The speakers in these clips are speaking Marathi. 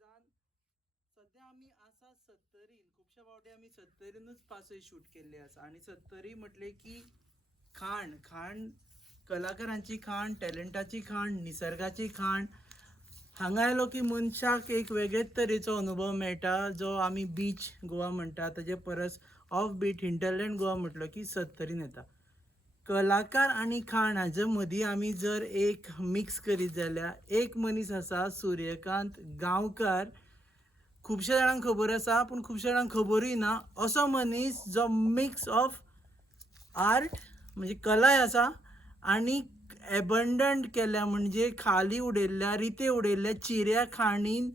जान सध्या आमी आसा 70 खुबशा फावटी आमी 70नूच पासय शूट केल्ले आसा आनी 70 म्हटले की खाण खाण कलाकारांची खाण टॅलंटाची खाण निसर्गाची खाण हांगा आयलो की मनशाक एक वेगळेच तरेचो अनुभव मेळटा जो आमी बीच गोवा म्हणटा ताजे परस ऑफ बीट हिंटरलँड गोवा म्हटलो की 70 येता. कलाकार आणि खाण हाजे मदीं आमी जर एक मिक्स करीत जाल्यार एक मनीस आसा सूर्यकांत गांवकार. खुबशा जाणांक खबर आसा पूण खुबशा जाणांक खबरूय ना असो मनीस जो मिक्स ऑफ आर्ट म्हणजे कलाय आसा आणि एबंडंट केल्या म्हणजे खाली उडयल्ल्या रिते उडयल्ल्या चिऱ्या खाणीन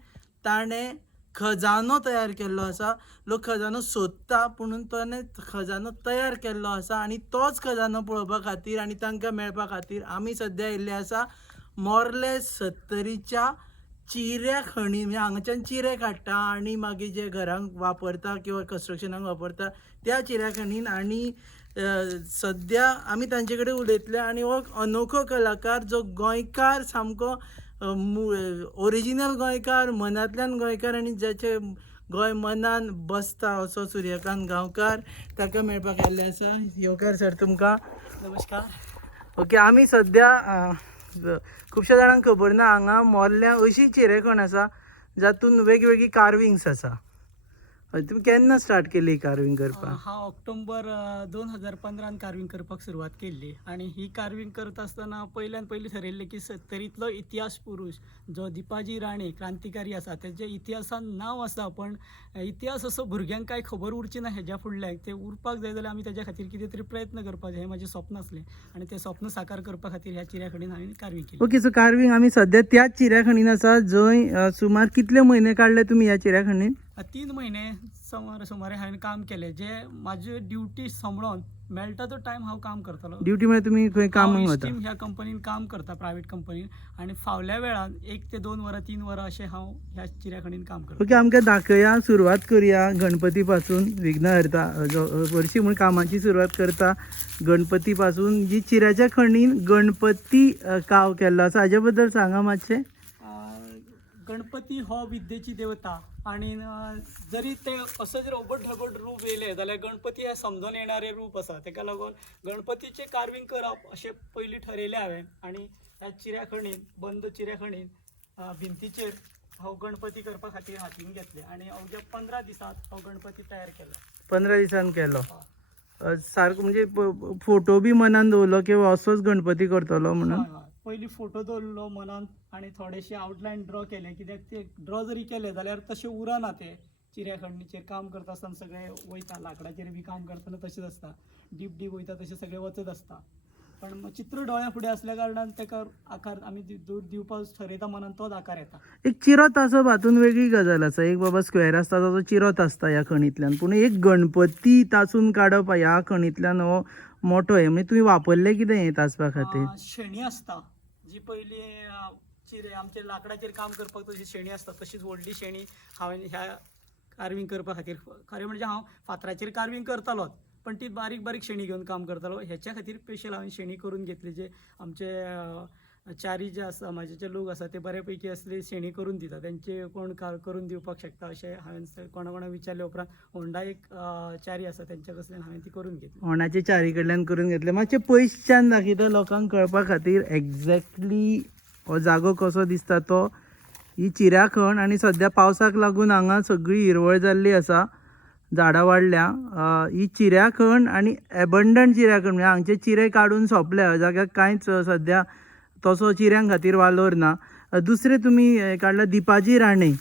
ताणें खजानो तयार केल्लो आसा. लोक खजानो सोदता पूण ताणें खजानो तयार केल्लो आसा आनी तोच खजानो पळोवपा खातीर आनी तांकां मेळपा खातीर आमी सद्या येयल्ले आसा मोर्ले 70च्या चिऱ्या खणी म्हणजे हांगाच्यान चिरे काडटा आनी मागीर जे घरांक वापरता किंवा कन्स्ट्रक्शनाक वापरता त्या चिऱ्या खणीन. आनी सद्या आमी तांचे कडेन उलयतले आनी हो अनोखो कलाकार जो गोंयकार सामको ओरिजिनल गोंयकार मनांतल्यान गोंयकार आनी जाचे गोंय मनान बसता असो सूर्यकांत गांवकार ताका मेळपाक आयल्ले आसा. येवकार सर तुमकां. नमस्कार. ओके आमी सद्या खुबशा जाणांक खबर ना हांगा मोर्ल्या अशी चिरेखण आसा जातून वेगवेगळी कार्विंग्स आसा. तुमी केन्ना स्टार्ट केली कार्विंग करपाक? हा ऑक्टोबर 2015 कार्विंग करपाक सुरवात केल्ली आणि ही कार्विंग करत असतना पहिल्यान पयलीं ठरयल्लें की 70तलो इतिहास पुरुष जो दिपाजी राणे क्रांतिकारी आसा तेजे इतिहासान नांव आसा पण इतिहास असो भुरग्यांक कांय खबर उरची ना हेज्या फुडल्यान ते उरपाक जाय जाल्यार आमी तेज्या खातीर कितें तरी प्रयत्न करपाचे हें म्हाजें स्वप्न आसलें आणि तें स्वप्न साकार करपा खातीर ह्या चिऱ्याखणीन हांवें कार्विंग केली. ओके सो कार्विंग आमी सद्या त्याच चिऱ्याखणीन आसा जंय सुमार कितले म्हयने काडले तुमी ह्या चिऱ्याखणीन? 3 महिने सुमारे हांवें काम केलें जे म्हाजी ड्युटी सांबाळून मेळटा तो टायम हांव काम करतालो. ड्युटी म्हळ्यार तुमी खंय कामाक वता? ह्या कंपनीन काम करता प्रायवेट कंपनीन आणि फावल्या वेळान 1 ते 2 वरां 3 वरां अशें हांव ह्या चिऱ्याखणीन काम करता. ओके आमकां दाखया सुरवात करुया गणपती पासून विघ्नहर्ता वर्षी म्हूण कामाची सुरवात करता गणपती पासून जी चिऱ्याच्या खणीन गणपती काव केल्लो आसा हाजे बद्दल सांगा मातशें. गणपती हो विद्येची देवता आणि जरी ते असं जर ओबड रूप येयलें जाल्यार गणपती हे समजून येणारे रूप आसा तेका लागून गणपतीचे कार्विंग करप अशें पयलीं ठरयलें हांवें आणि ह्या चिऱ्याखणीन बंद चिऱ्याखणीन भिंतीचेर हांव गणपती करपा खातीर हातीन घेतले आणि अवघ्या 15 दिसांत हांव गणपती तयार केलो. 15 दिसान केलो सारको म्हणजे फोटो बी मनान दवरलो की असोच गणपती करतलो म्हणून? पयलीं फोटो दवरलो मनान आणि थोडेशे आउटलायन ड्रॉ केले कित्याक ते ड्रॉ जरी केले जाल्यार तशें उरना ते चिऱ्याखणीचेर काम करता आसतना सगळें वयता लाकडाचेर बी काम करतना तशेंच आसता डीप वयता तशें सगळें वचत आसता पण चित्र दोळ्या फुडें असल्या कारणान तेका आकार आमी दिवपाक ठरयता मनान तोच आकार येता. एक चिरोत आसप हातून वेगळी गजाल आसा. एक बाबा स्क्वेअर आसता ताचो चिरोत आसता ह्या खणींतल्यान पूण एक गणपती तासून काडप ह्या खणींतल्यान हो मोठो हे म्हणजे तुमी वापरले कितें हे तासपा खातीर? शेणी आसता जी पयलीं चिरे आमचे लाकडाचेर काम करपाक तशी शेणी आसता तशीच व्हडली शेणी हांवें ह्या कार्विंग करपा खातीर खरें म्हणजे हांव फातराचेर कार्विंग करतालोच पण ती बारीक बारीक शेणी घेवन काम करतालो. हेच्या खातीर स्पेशल हांवें शेणी करून घेतली जे आमचे चारी जे आसा म्हाजे जे लोक आसा ते बऱ्या पैकी असली शेणी करून दिता तेंचे कोण करून दिवपाक शकता अशें हांवें कोणा विचारले उपरांत होंडा एक चारी आसा तेंच्या कडल्यान हांवें ती करून घेतली. होंडाचे चारी कडल्यान करून घेतले. मातशें पयसच्यान दाखयता लोकांक कळपा खातीर एक्झॅक्टली हो जागो कसो दिसता तो. ही चिऱ्याखण आनी सद्या पावसाक लागून हांगा सगळी हिरवळ जाल्ली आसा झाडां वाडल्या. ही चिऱ्याखण आनी एबंडंट चिऱ्याखण म्हणजे हांगचे चिरे काडून सोंपल्या ह्या जाग्याक कांयच सद्या तसो चिऱ्यां खातीर वालोर ना. दुसरे तुमी काडला दिपाजी राणे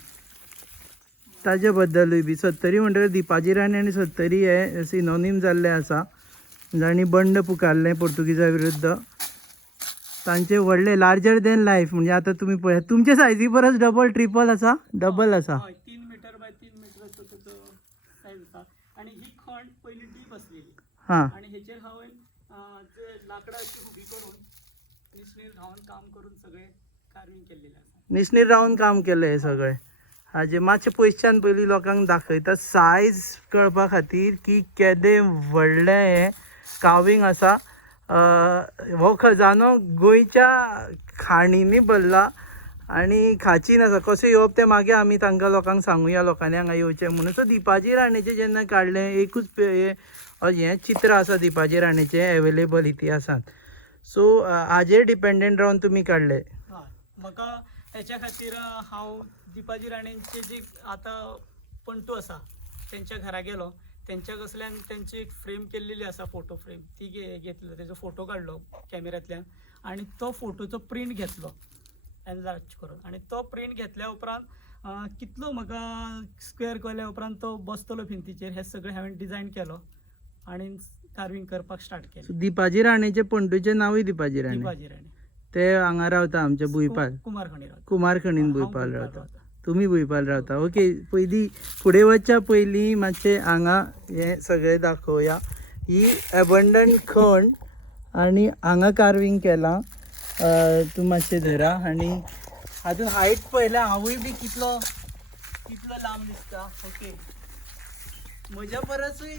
ताजे बद्दलूय बी 70 म्हणटकीर दिपाजी राणे आनी 70 हे सिनोनीम जाल्ले आसा. जाणी बंड पुकारलें पोर्तुगीजा विरुद्ध. तांचे व्हडले लार्जर दॅन लायफ म्हणजे आतां तुमी पळयात तुमचे सायजी परस डबल ट्रिपल आसा डबल आसा. 3 मीटर बाय 3 मीटर असो तेचो सायज आसा आणि ही खण पयलीं डीप आसलेली आणि हेचेर हांवें जे लाकडाची उबी करून निसणीर रावन काम करून सगळें कार्विंग केल्लेलें आसा. निसणीर रावन काम केलें हे सगळें. हाजे मातशें पयसच्यान पयलीं लोकांक दाखयता सायज कळपा खातीर की केदें व्हडलें हें कावींग आसा. हो खजानो गोंयच्या खाणींनी भरला आणि खाची नासा कशें येवप ते मागीर आमी तांकां लोकांक सांगुया लोकांनी हांगा येवचें म्हणून. सो दिपाजी राणेचें जेन्ना काडलें एकूच हें चित्र आसा दिपाजी राणेचें एवेलेबल इतिहासांत. सो हाजेर डिपेंडंट रावन तुमी काडलें. हय म्हाका हेच्या खातीर हांव दिपाजी राणेंचे जे आतां पंटू आसा तेंच्या घरा गेलो. तेंच्या कडल्यान तेंची एक फ्रेम केल्लेली आसा फोटो फ्रेम ती घेतलो तेजो फोटो काडलो कॅमेऱ्यांतल्यान आनी तो फोटोचो प्रिंट घेतलो एनलार्ज करून. आनी तो प्रिंट घेतल्या उपरांत कितलो म्हाका स्क्वेअर केल्या उपरांत तो बसतलो भिंतीचेर हें सगळें हांवें डिजायन केलो आनी कार्विंग करपाक स्टार्ट केलें. दिपाजी राणेचे पंटूचें नांवूय दिपाजी राणे. दिपाजी राणे ते हांगा रावता आमच्या बुयपाल कुमारखणी रावता. कुमारखणीन हांव बुयपाल बुयपाल रावता. रावता. तुमी बुयपाल रावता. ओके, पयलीं फुडें वचच्या पयलीं मातशें हांगा हें सगळें दाखोवया. ही एबंडंट खण आनी हांगा कार्विंग केलां. तूं मातशें धरा आनी हातून हायट पळयल्यार हांवूय बी कितलो लांब दिसता. ओके, म्हज्या परसूय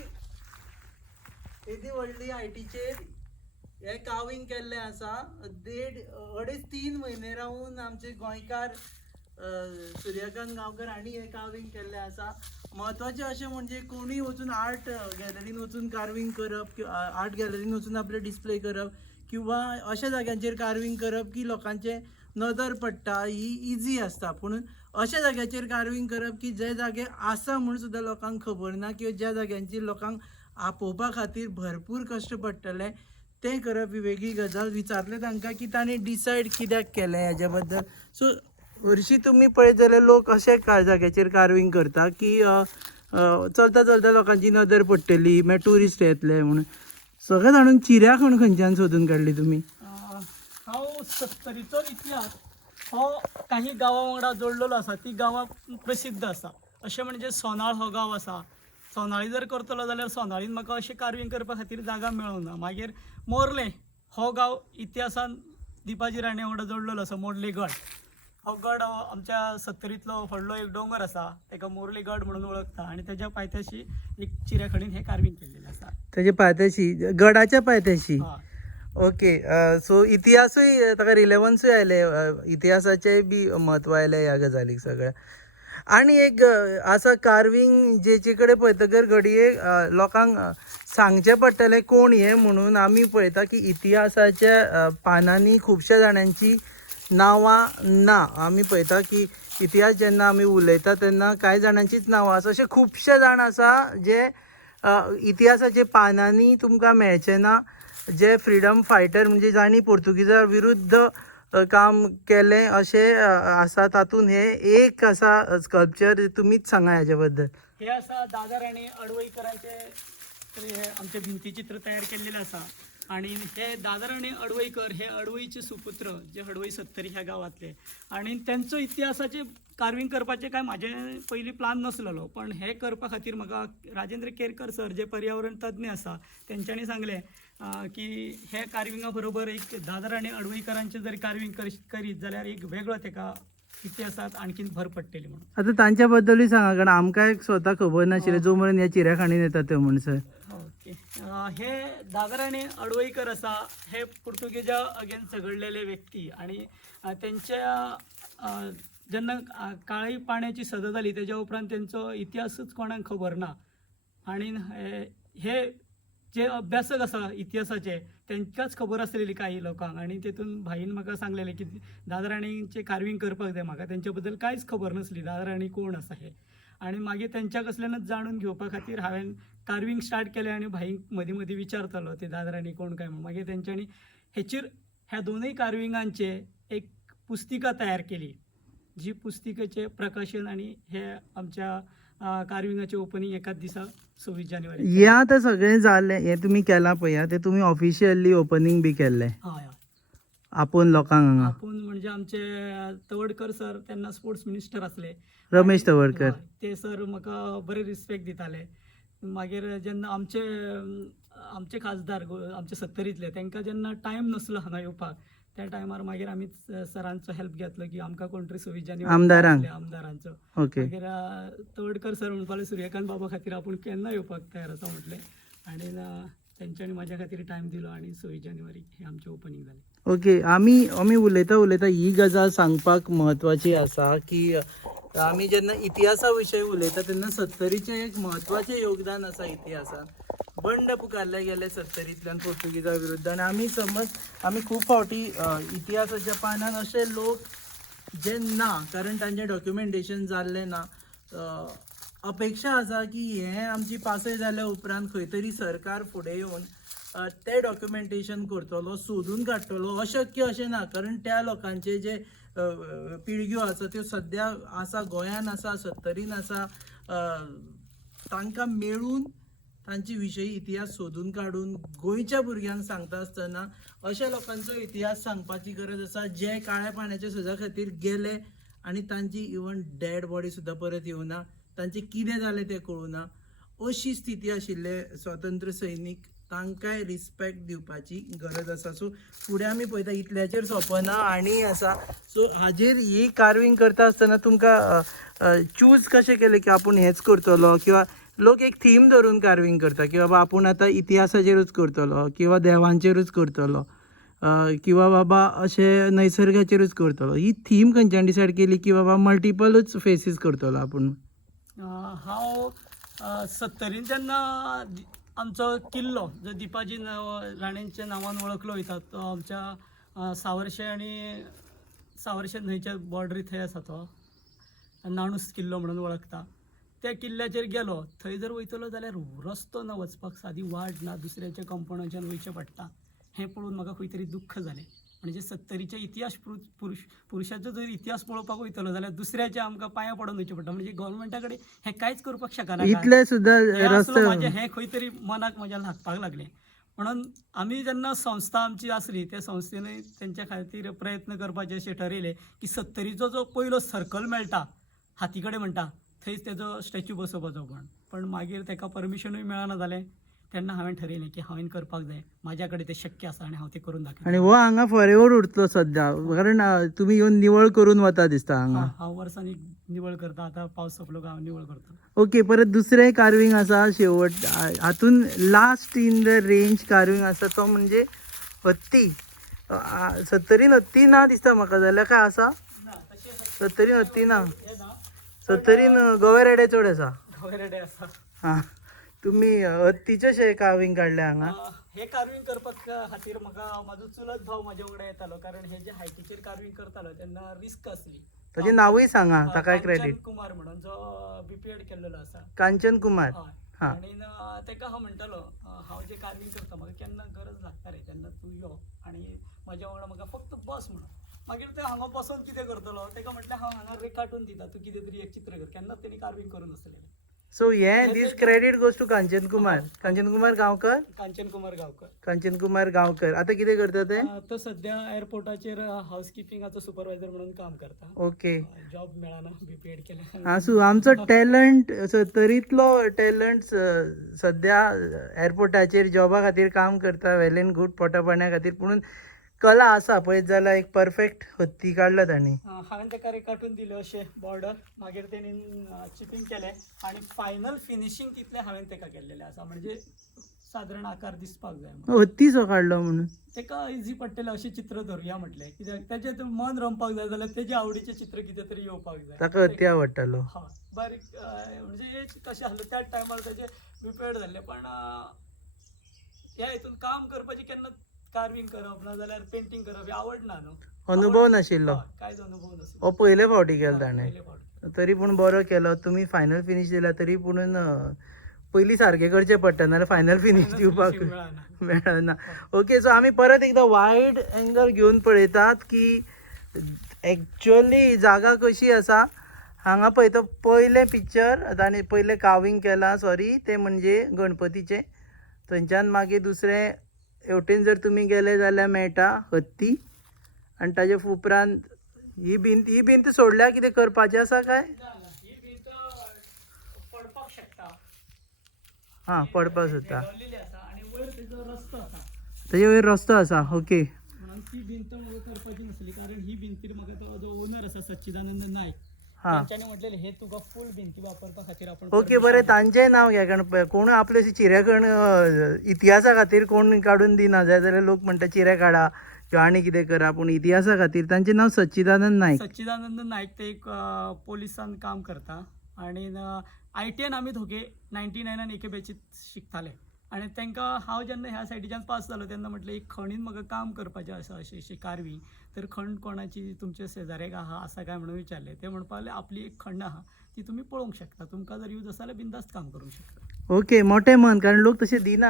येदी व्हडली हायटीचेर हें कार्विंग केल्लें आसा. 2.5-3 म्हयने रावन आमचे गोंयकार सूर्यकांत गांवकर हांणी हें कार्विंग केल्लें आसा. म्हत्वाचें अशें म्हणजे कोणूय वचून आर्ट गॅलरीन वचून कार्विंग करप किंवा आर्ट गॅलरीन वचून आपले डिस्प्ले करप किंवा अशा जाग्यांचेर कार्विंग करप की लोकांचे नदर पडटा ही इजी आसता. पूण अशा जाग्याचेर कार्विंग करप की जे जागे आसा म्हूण सुद्दां लोकांक खबर ना किंवा ज्या जाग्यांचेर लोकांक आपोवपा खातीर भरपूर कश्ट पडटले तें करप ही वेगळी गजाल. विचारलें तांकां की तांणी डिसायड कित्याक केलें हेज्या बद्दल. सो हरशीं तुमी पळयत जाल्यार लोक अशे जाग्याचेर कार्विंग करता की चलता चलता लोकांची नदर पडटली मागीर ट्युरिस्ट येतले म्हणून. सगळें जाणून चिऱ्या खण खंयच्यान सोदून काडली तुमी? हांव 70रीचो इतिहास हो काही गांवां वांगडा जोडलेलो आसा. ती गांवां प्रसिद्ध आसा. अशें म्हणजे सोनाळ हो गांव आसा. सोनाळी जर करतलो जाल्यार सोनाळीन म्हाका अशें कार्विंग करपा खातीर जागा मेळूंक ना. मागीर मोर्ले हो गांव इतिहासान दिपाजी राणे वांगडा जोडलेलो आसा. मोर्ले गड हो गड आमच्या 70रीतलो व्हडलो एक दोंगर आसा ताका मोर्ले गड म्हणून वळखता आनी तेज्या पायथ्याशी एक चिऱ्या खणीन हें कार्विंग केल्लेलें आसा. तेजे पायथ्याशी गडाच्या पायथ्याशी. हय. ओके, सो इतिहासूय ताका रिलेवन्सूय आयले, इतिहासाचेय बी म्हत्व आयलें ह्या गजालीक सगळ्या. आनी एक आसा कार्विंग जेचे कडेन पळयतकर घडये लोकांक सांगचें पडटलें कोण हें म्हणून. आमी पळयता की इतिहासाच्या पानांनी खुबश्या जाणांची नांवां ना. आमी पळयता की इतिहास जेन्ना आमी उलयता तेन्ना कांय जाणांचीच नांवां आसा. अशे खुबशे जाण आसा जे इतिहासाच्या पानांनी तुमकां मेळचे ना, जे फ्रिडम फायटर म्हणजे जाणी पोर्तुगीजां विरुद्ध काम केलें अशें आसा. तातूंत हे एक आसा स्कल्पचर, तुमीच सांगा हेज्या बद्दल. हे आसा दादर आनी अडवईकरांचे आमचे भिंतीचित्र तयार केल्लेलें आसा. आनी हे दादर आनी अडवईकर हे अडवईचे सुपुत्र जे अडवई 70 ह्या गांवांतले. आनी तेंचो इतिहासाचे कार्विंग करपाचें काय म्हाजें पयलीं प्लान नासलेलो. पण हे करपा खातीर म्हाका राजेंद्र केरकर सर जे पर्यावरण तज्ञ आसा तेंच्यांनी सांगलें की हे कार्विंगा बरोबर एक दादर आनी अडवईकरांचें जर कार्विंग करीत जाल्यार एक वेगळो तेका इतिहासांत आणखीन भर पडटली म्हणून. आतां तांच्या बद्दलूय सांगा, कारण आमकां स्वता खबर नाशिल्लें जो मेरेन ह्या चिऱ्या खाणीन येता ते म्हणसर. ओके, हे दादर आनी अडवईकर आसा हे पुर्तुगेजा अगेन्स्ट झगडलेले व्यक्ती. आनी तेंच्या जेन्ना काळी पाण्याची सजा जाली तेज्या उपरांत तेंचो इतिहासूच कोणाक खबर ना. आनी हे जे अभ्यासक आसा इतिहासाचे तेंकांच खबर आसलेली काही लोकांक. आनी तेतून भाईन म्हाका सांगलेलें की दादर राणेचें कार्विंग करपाक जाय. म्हाका तेंच्या बद्दल कांयच खबर नासली दादर राणी कोण आसा हे. आनी मागीर तेंच्या कडल्यानच जाणून घेवपा खातीर हांवें कार्विंग स्टार्ट केलें. आनी भाईंक मदीं मदीं विचारतालो ते दादर राणी कोण काय म्हणून. मागीर तेंच्यांनी हेचेर ह्या दोनूय कार्विंगांचे एक पुस्तिका तयार केली, जी पुस्तिकेचें प्रकाशन आनी हे आमच्या कार्विंगाचें ओपनिंग एकाच दिसा 26 जानेवारी. हें आतां सगळें जालें, हें तुमी केलां पळय तें तुमी ऑफिशियली ओपनिंग बी केल्लें हय आपूण लोकांक हांगा. आपूण म्हणजे आमचे तवडकर सर तेन्ना स्पोर्ट्स मिनिस्टर आसले, रमेश तवडकर. ते सर म्हाका बरे रिस्पेक्ट दिताले. मागीर जेन्ना आमचे खासदार आमचे 70रीतले तेंकां जेन्ना टायम नासलो हांगा येवपाक त्या टायमार मागीर आमी सरांचो हेल्प घेतलो की आमकां कोण तरी 26 जानेवारी आमदारांचो. ओके, मागीर तवडकर सर म्हणपाले सूर्यकांत बाबा खातीर आपूण केन्ना येवपाक तयार आसा म्हटलें. आनी तेंच्यांनी म्हाज्या खातीर टायम दिलो आनी 26 जानेवारी हें आमचें ओपनिंग जालें. ओके, आमी उलयता ही गजाल सांगपाक म्हत्वाची आसा की आमी जेन्ना इतिहासा विशयी उलयता तेन्ना सत्तरीचें एक म्हत्वाचें योगदान आसा इतिहासान. बंड पुकारले गेले सत्तरींतल्यान पोर्तुगीजा विरुद्ध, आनी आमी खूब फावटी इतिहासाच्या पानान अशे लोक जे ना, कारण तांचें डॉक्युमेंटेशन जाल्लें ना. अपेक्षा आसा की हें आमची पासय जाल्या उपरांत खंय तरी सरकार फुडें येवन ते डॉक्युमेंटेशन करतलो, सोदून काडटलो. अशक्य अशें ना, कारण त्या लोकांचे जे पिळग्यो आसा त्यो सद्या आसा गोंयान आसा, सत्तरीन आसा. तांकां मेळून तांचे विशयी इतिहास सोदून काडून गोंयच्या भुरग्यांक सांगता आसतना अशा लोकांचो इतिहास सांगपाची गरज आसा जे काळ्या पाण्याच्या झुजा खातीर गेले आनी तांची इवन डेड बॉडी सुद्दां परत येवना, तांचें कितें जालें तें कळुना. अशी स्थिती आशिल्ले स्वातंत्र्य सैनीक, तांकांय रिस्पेक्ट दिवपाची गरज आसा. सो फुडें आमी पळयता इतल्याचेर सोंपना आनी आसा. सो हाजेर ही कार्विंग करता आसतना तुमकां चूज कशें केलें की आपूण हेंच करतलो, किंवा लोक एक थीम धरून कार्विंग करता की बाबा आपूण आतां इतिहासाचेरूच करतलो, किंवा देवांचेरूच करतलो, किंवा बाबा अशें नैसर्गाचेरूच करतलो. ही थीम खंयच्यान डिसायड केली की बाबा मल्टिपलूच फेसीस करतलो आपूण? हांव सत्तरीन जेन्ना आमचो किल्लो जो दिपाजी राणेंच्या नांवान वळखलो वयता, तो आमच्या सावर्शे आनी सावर्शे न्हंयच्या बॉर्डरी थंय आसा, तो नाणूस किल्लो म्हणून वळखता. त्या किल्ल्याचेर गेलो, थंय जर वयतलो जाल्यार रस्तो ना वचपाक, सादी वाट ना, दुसऱ्याच्या कंपाउंडाच्यान वयचें पडटा. हें पळोवन म्हाका खंय तरी दुख्ख जालें. म्हणजे सत्तरीचे इतिहास पुरुशाचो जर इतिहास पळोवपाक वयतलो जाल्यार दुसऱ्याच्या आमकां पांयां पडून वयचें पडटा. म्हणजे गोवोरमेंटा कडेन हें कांयच करपाक शकना. इतले सुद्दां रस्ते म्हाजें हें खंय तरी मनाक म्हज्या लागपाक लागलें. म्हणून आमी जेन्ना संस्था आमची आसली, त्या संस्थेनूय तेंच्या खातीर प्रयत्न करपाचे अशें ठरयलें की सत्तरीचो जो पयलो सर्कल मेळटा, हाती कडेन म्हणटा, थंयच तेजो स्टॅच्यू बसोवपाचो म्हण. पण मागीर ताका परमिशनूय मेळना जालें. तेन्ना हांवें ठरयलें की हांवें करपाक जाय, म्हाज्या कडेन तें शक्य आसा आनी हांव तें करून दाखयता. आनी हो हांगा फॉरेवर उरतलो सद्या, कारण तुमी येवन निवळ करून वता दिसता हांगा. हांव वर्सांनी निवळ करता. आतां पावस सोंपलो काय हांव निवळ करता. ओके, परत दुसरें कार्विंग आसा शेवट, हातून last in the range carving आसा तो म्हणजे हत्ती. सत्तरीन हत्ती ना दिसता म्हाका, जाल्यार काय आसा? सत्तरीन हत्ती ना, सत्तरीन गवेरेडे चड आसा. गवेरेडे आसा. हां, तुमी हत्तीचें शें कार्विंग काडलें हांगा. हे कार्विंग करपाक खातीर म्हाका म्हाजो चुलत भाव म्हाज्या वांगडा येतालो, कारण हे जे हायटीचेर कार्विंग करतालो तेन्ना रिस्क आसली. ताचें नांवूय सांगा, ताका क्रेडीट. कांचन कुमार म्हणून, जो बीपीएड केल्लो आसा. कांचन कुमार. हय. आनी तेका हांव म्हणटालो, हांव जे कार्विंग करता म्हाका केन्ना गरज लागता रे तेन्ना तूं यो आनी म्हाज्या वांगडा म्हाका फक्त बस म्हणून. मागीर ते हांगा बसून कितें करतलो, तेका म्हटलें हांव हांगा रेखाटून दिता, तूं कितें तरी एक चित्र कर. केन्नाच तेणी कार्विंग करूं नासलेलें. So this credit goes to Kanchan Kumar. Kanchan Kumar Gaonkar. Kanchan Kumar Gaonkar. Kanchan Kumar Gaonkar आतां कितें करता ते? तो सध्या एअरपोर्टाचेर हाऊसकीपिंगाचो सुपरवायझर म्हणून काम करता. ओके. जॉब मेळना, बीपीएड केल्या. आसूं, आमचो टॅलंट सत्तरींतलो टॅलंट सद्या एअरपोर्टाचेर जॉबा खातीर काम करता, वेल एंड गूड, पोटा पाण्या खातीर. पूण कला आसा पळयत जाल्यार एक परफेक्ट हत्ती काडला तांणी. हांवें ताका रेखाटून दिले अशें बॉर्डर. मागीर तेणी चिपींग केलें आनी फायनल फिनिशींग तितलें हांवें ताका केल्लेलें आसा. म्हणजे सादारण आकार दिसपाक जाय. हत्तीचो काडलो म्हणून ताका इजी पडटलें अशें चित्र धरुया म्हटलें, कित्याक तेजें मन रमपाक जाय जाल्यार तेजें आवडीचें चित्र कितें तरी येवपाक जाय. ताका हत्ती आवडटालो. हय, बारीक म्हणजे एज कशें आसलें त्या टायमार तेजें बीपीएड जाल्लें. पण ह्या हितून काम करपाची केन्ना कार्विंग करप ना जाल्यार पेंटिंग करप ही आवड ना न्हू. अनुभव नाशिल्लो. कांयच अनुभव नाशिल्लो. हो पयले फावटी केलो ताणें. पयले फावटी. तरी पूण बरो केलो. तुमी फायनल फिनीश दिला तरी पूण पयलीं सारकें करचें पडटा, नाल्यार फायनल फिनीश दिवपाक मेळना. ओके, सो आमी परत एकदां वायड एंगल घेवन पळयतात की एक्चुअली जागा कशी आसा. हांगा पळयता पयलें पिक्चर ताणें पयलें कार्विंग केलां, सॉरी, तें म्हणजे गणपतीचें. थंयच्यान मागीर दुसरें हेवटेन जर तुमी गेले जाल्यार मेळटा हत्ती. आनी ताजे उपरांत ही भिंत सोडल्या कितें करपाचें आसा काय? ही भिंत पडपाक शकता. हां, पडपाक सोदता. आनी वयर तेजो रस्तो आसा. ताजे वयर रस्तो आसा. ओके. म्हणून ती भिंत म्हाका करपाची नासली, कारण ही भिंतीर म्हाका तो जो ओनर आसा सच्चिदानंद नायक, तांच्यानी म्हटलेलें हे तुका फूल भिंती वापरपा खातीर आपण. ओके, बरें, तांचेंय नांव घे, कारण कोण आपले चिरे कण इतिहासा खातीर कोण काडून दिना. जाय जाल्यार लोक म्हणटा चिरे काडा, किंवा आनी कितें करा पूण इतिहासा खातीर तांचें नांव सच्चिदानंद नायक. सच्चिदानंद नाईक ते एक पोलिसान काम करता आणि ITN आमी दोगे 99 एके बॅचीत शिकताले आणि तांकां हांव जेन्ना ह्या सायडीच्यान पास जालो तेन्ना म्हटलें एक खणीन म्हाका काम करपाचें आसा अशी कारवी. तर खण कोणाची तुमच्या शेजाऱ्याक आसा काय म्हणून विचारलें. ते म्हणपा लागले आपली एक खण आहा ती तुमी पळोवंक शकता, तुमकां जर यूज आसा जाल्यार बिंदास्त काम करूंक शकता. ओके, मोठें मन, कारण लोक तशें दिना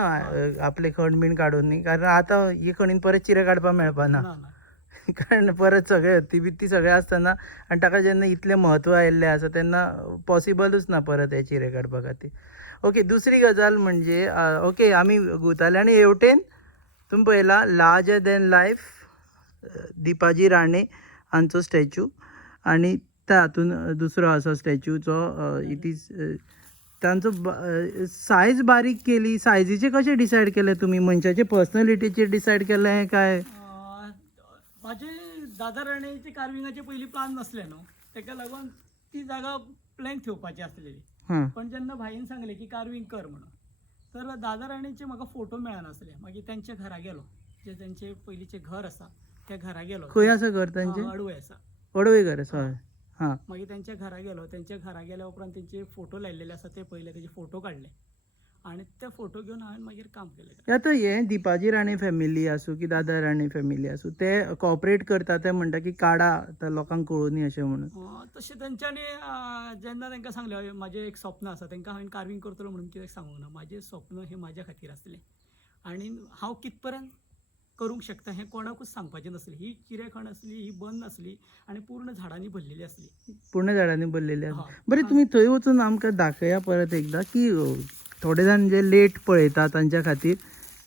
आपले खण बीण काडून न्ही, कारण आतां ही खणीन परत चिरे काडपाक मेळपाना. ना ना कारण परत सगळे हत्ती बित्ती सगळे आसतना आनी ताका जेन्ना इतलें म्हत्व आयिल्लें आसा तेन्ना पॉसिबलूच ना परत हे चिरे काडपा खातीर. ओके, दुसरी गजाल म्हणजे ओके आमी गुताले आनी हेवटेन तुमी पळयला लार्जर दॅन लायफ दिपाजी राणे हांचो स्टॅच्यू आनी त्या हातून दुसरो आसा स्टॅच्यूचो इट इज तांचो सायज बारीक केली. सायजीचे कशें डिसायड केलें तुमी? मनशाचे पर्सनॅलिटीचेर डिसायड केलें काय? माझे दादा राणेचे कार्विंगाचे पयलीं प्लान नासले न्हू, ताका लागून ती जागा प्लॅन ठेवपाची आसलेली. हां पण जेन्ना भाईन सांगलें की कार्विंग कर म्हणून, तर दादा राणेचे म्हाका फोटो मेळनासले. मागीर तेंच्या घरा गेलो, जे तेंचे पयलींचे घर आसा त्या घरा गेलो. खंय आसा घर तांचें? अडवय आसा. अडवय घर आसा, हय. हां मागीर तेंच्या घरा गेलो. तेंच्या घरा गेल्या उपरांत तेंचे फोटो लायलेले आसा ते पयले, तेजे फोटो काडले आणि ते फोटो घेवन हांवें मागीर काम केलें. आतां हे दिपाजी राणे फॅमिली आसूं की दादा राणे फॅमिली आसूं, ते कॉपरेट करता, ते म्हणटा की काडा आतां लोकांक कळुनी अशें म्हणून. तशें तेंच्यांनी जेन्ना तांकां सांगलें म्हाजें एक स्वप्न आसा, तांकां हांवें कार्विंग करतलो म्हणून कित्याक सांगूंक ना. म्हाजें स्वप्न हें म्हाज्या खातीर आसलें आनी हांव कितपर्यंत करूंक शकता हें कोणाकूच सांगपाचें नासलें. ही चिरेखण आसली, ही बंद आसली आनी पूर्ण झाडांनी भरलेली आसली. पूर्ण झाडांनी भरलेली आसा. हय. बरें, तुमी थंय वचून आमकां दाखया परत एकदां की थोडे जाण जे लेट पळयता तांच्या खातीर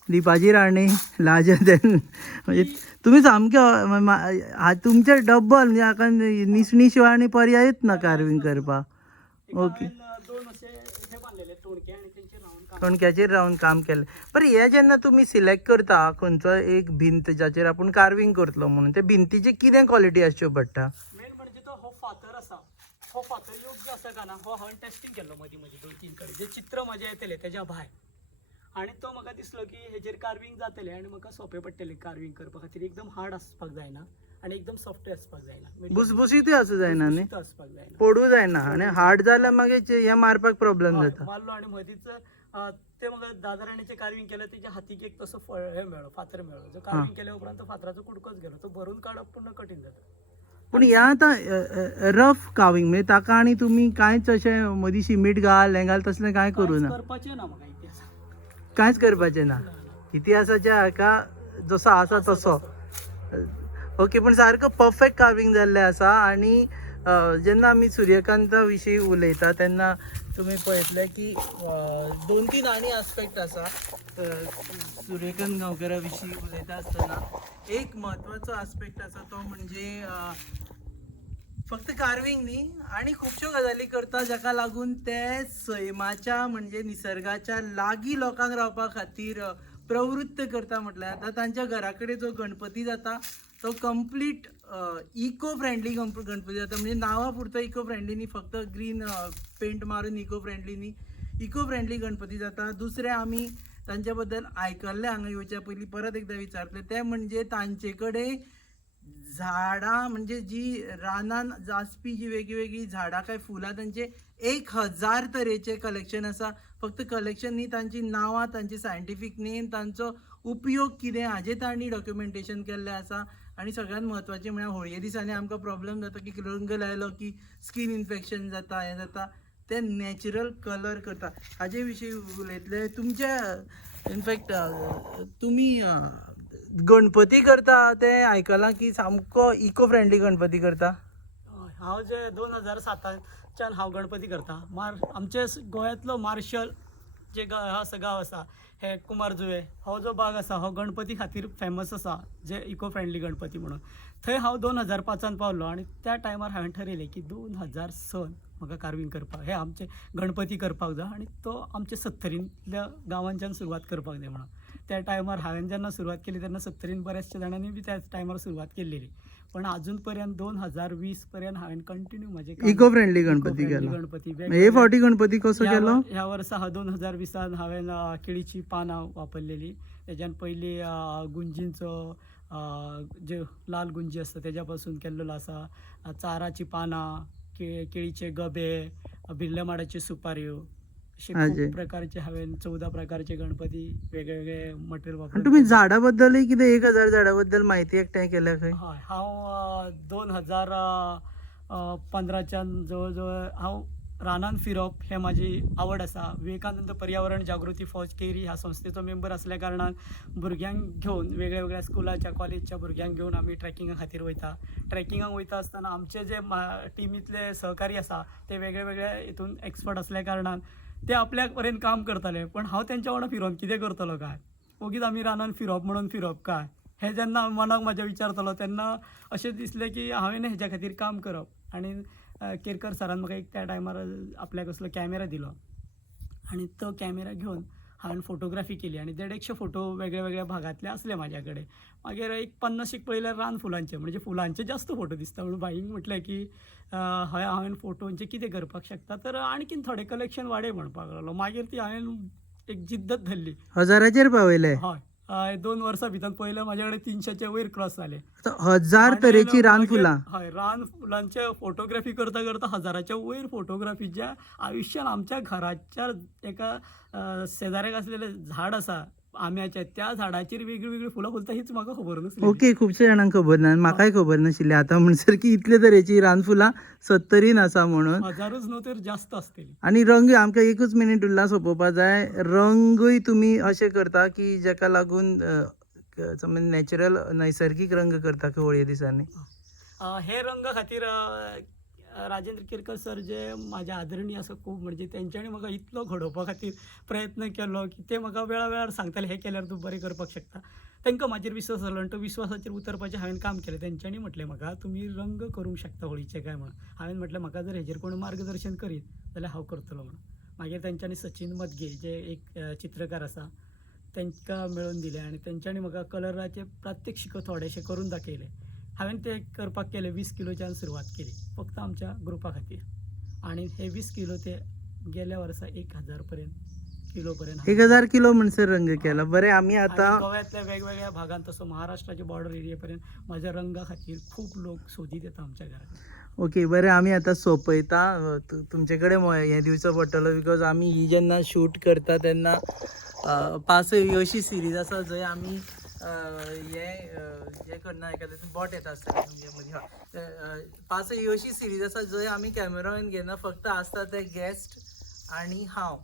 दिपाजी राणे लार्जर दॅन, म्हणजे तुमी सामके तुमचे डब्बल, म्हणजे हाका निसणी शिवाय आनी पर्यायच ना कार्विंग करपाक. ओके, हांवें 2 अशे हे बांदलेले तोणके आनी तेंचेर रावन काम. कणक्याचेर रावन काम केलें. बरें, हे जेन्ना तुमी सिलेक्ट करता खंयचो एक भिंत जाचेर आपूण कार्विंग करतलो म्हणून, ते भिंतीची कितें क्वॉलिटी आसच्यो पडटा? मेन म्हणजे तो हो फातर आसा, हो फातर योग्य आसा का ना हो हांवें टेस्टिंग केल्लो मदीं 2-3 कडेन. जे चित्र म्हाजे येतले तेज्या भायर, आनी तो म्हाका दिसलो की हेजेर कार्विंग जातलें आनी म्हाका सोंपें पडटलें कार्विंग करपा खातीर. एकदम हार्ड आसपाक जायना आनी एकदम सॉफ्ट आसपाक जायना, भुसभुशीतूय आसूं जायना न्ही, आसपाक जायना, पडूं जायना. आनी हार्ड जाल्यार मागीर हे मारपाक प्रॉब्लेम जाता. मारलो आनी मदींच ते म्हाका दादा राणेचें कार्विंग केलें. तेच्या हातीक एक तसो हे मेळ्ळो, फातर मेळ्ळो. जो कार्विंग केल्या उपरांत तो फातराचो कुडकोच गेलो. तो भरून काडप पूर्ण कठीण जाता. पूण ह्या आतां रफ काविंग म्हणजे ताका आनी तुमी कांयच अशें मदीं शिमीट घाल हें घाल तसलें कांय करूं ना? करपाचें ना म्हाका इतिहास. कांयच करपाचें ना. इतिहासाच्या हाका जसो आसा तसो. ओके, पूण सारको परफेक्ट कार्विंग जाल्लें आसा. आनी जेन्ना आमी सूर्यकांता विशीं उलयता तेन्ना तुमी पळयतले की 2-3 आनी आस्पेक्ट आसा. सूर्यकांत गांवकारा विशीं उलयता आसतना एक म्हत्वाचो आस्पेक्ट आसा तो म्हणजे फक्त कार्विंग न्ही, आनी खुबश्यो गजाली करता जाका लागून ते सैमाच्या म्हणजे निसर्गाच्या लागीं लोकांक रावपा खातीर प्रवृत्त करता. म्हटल्यार आतां तांच्या घरा कडेन जो गणपती जाता तो कंप्लीट इको फ्रेंडली गणपती जाता. म्हणजे नांवा पुरतो इको फ्रेंडली न्ही, फक्त ग्रीन पेंट मारून इको फ्रेंडली न्ही, इको फ्रेंडली गणपती जाता. दुसरें आमी तांच्या बद्दल आयकल्लें हांगा येवच्या पयलीं परत एकदां विचारतलें, तें म्हणजे तांचे कडेन झाडां म्हणजे जी रानान आसपी जी वेगळी झाडां काय फुलां तांचे 1000 तरेचे कलेक्शन आसा. फक्त कलेक्शन न्ही, तांची नांवां, तांचे सायंटिफीक नेम, तांचो उपयोग कितें हाजें तांणी डॉक्युमेंटेशन केल्लें आसा. आनी सगळ्यांत म्हत्वाचें म्हळ्यार होळये दिसांनी आमकां प्रॉब्लेम जाता की रंग लायलो की स्कीन इन्फेक्शन जाता, हें जाता. ते नॅचरल कलर करता. हाजे विशीं उलयतले तुमचे. इनफॅक्ट तुमी गणपती करता ते आयकलां की सामको इको फ्रेंडली गणपती करता. हांव जे 2007च्यान हांव गणपती करता. आमचे गोंयांतलो मार्शल जे गांव आसा हे कुमारजुवे, हो जो भाग आसा हो गणपती खातीर फेमस आसा, जे इको फ्रेंडली गणपती म्हणून. थंय हांव 2005 पावलो आनी त्या टायमार हांवें ठरयलें की 2006 म्हाका कार्विंग करपाक, हे आमचे गणपती करपाक जाय आनी तो आमचे 70ल्या गांवांच्यान सुरवात करपाक जाय म्हणून. त्या टायमार हांवें जेन्ना सुरवात केली तेन्ना 70 बऱ्याचशा जाणांनी बी त्याच टायमार सुरवात केल्लेली. पण अजून पर्यंत 2020 पर्यंत हांवें कंटिन्यू म्हाजे इको फ्रेंडली गणपती केलो. गणपती हे फावटी गणपती कसो केलो? ह्या वर्सा 2020 हांवें केळीची पानां वापरलेली. तेज्यान पयलीं गुंजींचो जे लाल गुंजी असतं त्याच्यापासून केल्लेलो आसा. चाराची पानां, केळीचे गबे, बिर्ल्या माडाची सुपाऱ्यो, असे हाजे. खूप प्रकारचे हांवें 14 प्रकारचे गणपती वेगळे मटेरियल आणि वापरून तुम्ही केले. झाडा बद्दलय कितें 1000 झाडा बद्दल म्हायती एकठांय केल्या खंय? हय, हांव 2015च्यान जवळ जवळ हांव रानान फिरप हें म्हाजी आवड आसा. विवेकानंद पर्यावरण जागृती फौज केरी ह्या संस्थेचो मेंबर असल्या कारणान भुरग्यांक घेवन वेगळ्या स्कुलाच्या कॉलेजच्या भुरग्यांक घेवन आमी ट्रॅकिंगा खातीर वयता. ट्रॅकिंगाक वयता आसतना आमचे जे टिमींतले सहकारी आसा ते वेगळ्या हितून एक्सपर्ट असल्या कारणान ते आपल्याक पर्यंत काम करताले, पण हांव तेंच्या वांगडा फिरोन कितें करतलो काय, ओगीच आमी रानान फिरप म्हणून फिरप काय, हें जेन्ना मनाक म्हाज्या विचारतलो तेन्ना अशें दिसलें की हांवें हेज्या खातीर काम करप. आनी केरकर सरान म्हाका एक त्या टायमार आपल्याक असलो कॅमेरा दिलो आनी तो कॅमेरा घेवन हांवें फोटोग्राफी केली आनी 150 फोटो वेगळ्या भागांतले असले म्हाज्या कडेन. मागीर एक 50 पळयल्यार रान फुलांचे, म्हणजे फुलांचे जास्त फोटो दिसता म्हणून भाईंक म्हटलें की हय हांवें फोटोंचे कितें करपाक शकता, तर आणखीन थोडें कलेक्शन वाडय म्हणपाक लागलो. मागीर ती हांवें एक जिद्दत धरली. 1000 पावयले. हय, 2 वर्सां भितर पयले म्हाजे कडेन 300च्या वयर क्रॉस जाले. 1000 तरेची रानफुलां. हय, रान फुलांचे फोटोग्राफी करता 1000च्या वयर फोटोग्राफी. ज्या आयुश्यान आमच्या घराच्या एका शेजाऱ्याक आसलेलें झाड आसा आम्याचें, त्या झाडाचेर वेगळीं फुलां फुलता हीच म्हाका खबर नासली. ओके, खुबशे जाणांक खबर ना, म्हाकाय खबर नाशिल्लें आतां म्हणसर की इतले तरेची रानफुलां 70रीन आसा म्हणून. 1000च न्हू तर जास्त आसतली. आणि रंग आमकां 1 मिनीट उरला सोंपोवपा जाय. रंगूय तुमी अशें करता की जाका लागून समज नॅचरल नैसर्गीक रंग करता होळये दिसांनी? हे रंग खातीर राजेंद्र केरकर सर जे म्हाजे आदरणीय आसा खूब, म्हणजे तेंच्यांनी म्हाका इतलो घडोवपा खातीर प्रयत्न केलो की ते म्हाका वेळार सांगताले हे केल्यार तूं बरें करपाक शकता. तांकां म्हाजेर विश्वास आसलो आनी तो विश्वासाचेर उतरपाचें हांवें काम केलें. तेंच्यांनी म्हटलें म्हाका तुमी रंग करूंक शकता होळीचे काय म्हणून. हांवें म्हटलें म्हाका जर हेजेर कोण मार्गदर्शन करीत जाल्यार हांव करतलो म्हणून. मागीर तेंच्यांनी सचिन मदगे जे एक चित्रकार आसा तांकां मेळोवन दिलें आनी तेंच्यांनी म्हाका कलराचे प्रात्यक्षिक थोडेशे करून दाखयले. हांवें ते करपाक केले. 20 किलोच्यान सुरवात केली फक्त आमच्या ग्रुपा खातीर, आनी हे 20 किलो ते गेल्या वर्सा 1000 किलो पर्यंत 1000 किलो म्हणसर रंग केला. बरें, आमी आतां गोव्यातल्या वेगवेगळ्या भागांत तसो महाराष्ट्राच्या बॉर्डर एरिया पर्यंत म्हाज्या रंगा खातीर खूब लोक सोदीत येता आमच्या घरांत. ओके, बरें, आमी आतां सोंपयता. तुमचे कडेन हें दिवचो पडटलो बिकॉज आमी ही जेन्ना शूट करता तेन्ना पासय ही अशी सिरीज आसा जंय आमी हें करना, एखाद्याचो बोट येता आसता तुमच्या मदीं. पासय ही अशी सिरीज आसा जंय आमी कॅमेरामॅन घेना, फक्त आसता ते गेस्ट आनी हांव.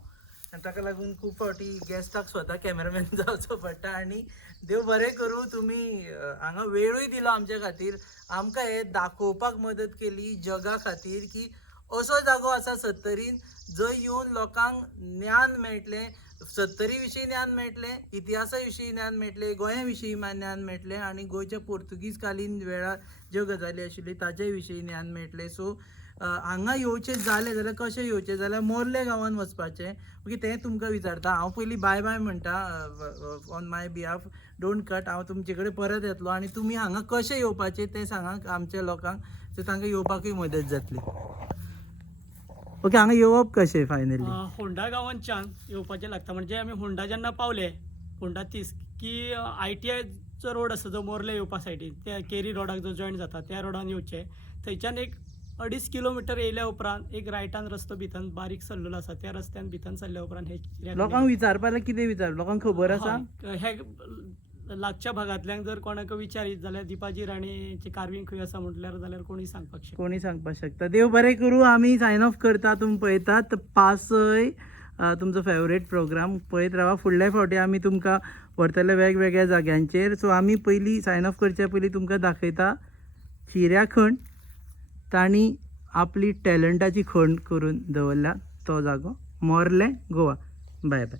आनी ताका लागून खूब फावटी गेस्टाक स्वता कॅमेरामॅन जावचो पडटा. आनी देव बरें करूं, तुमी हांगा वेळूय दिलो आमच्या खातीर, आमकां हे दाखोवपाक मदत केली जगा खातीर की असो जागो आसा सत्तरीन जंय येवन लोकांक ज्ञान मेळटलें, सत्तरी विशीं ज्ञान मेळटलें, इतिहासा विशीं ज्ञान मेळटलें, गोंया विशीं ज्ञान मेळटलें, आनी गोंयच्या पोर्तुगीज कालीन वेळार ज्यो गजाली आशिल्ल्यो ताचे विशीं ज्ञान मेळटलें. सो हांगा येवचें जालें जाल्यार कशें येवचें जाल्यार मोर्ले गांवांत वचपाचें. ओके, तें तुमकां विचारता. हांव पयलीं बाय म्हणटा on my behalf. Don't cut. हांव तुमचे कडेन परत येतलो आनी तुमी हांगा कशें येवपाचें तें सांगात आमच्या लोकांक, सो तांकां येवपाकूय मदत जातली. ओके, हांगा येवप कशें फायनली? होंडा गांवांच्यान येवपाचें लागता. म्हणजे आमी होंडा जेन्ना पावले, होंडा 30 की ITIचो रोड आसा जो मोर्ले येवपा सायडीन, त्या केरी रोडाक जो जॉयन जाता त्या रोडान येवचें. थंयच्यान एक 2.5 किलोमिटर येयल्या उपरांत एक रायटान रस्तो भितन बारीक सरलेलो आसा. त्या रस्त्यान भितन सरल्या उपरांत हे लोकांक विचारपाक कितें विचार, लोकांक खबर आसा? हे लागच्या भागांतल्यांक जर कोणाक विचारीत जाल्यार दिपाजी राणीची कार्विंग खंय आसा म्हटल्यार जाल्यार कोणी सांगपाक शकता. कोणी सांगपाक शकता. देव बरें करूं. आमी सायन ऑफ करता. तुमी पळयतात पासय तुमचो फेवरेट प्रोग्राम पळयत रावा. फुडल्या फावटी आमी तुमकां व्हरतले वेगवेगळ्या जाग्यांचेर. सो आमी पयलीं सायन ऑफ करच्या पयलीं तुमकां दाखयता चिऱ्या खण. तांणी आपली टॅलंटाची खण करून दवरल्या तो जागो मोर्ले, गोवा. Bye bye.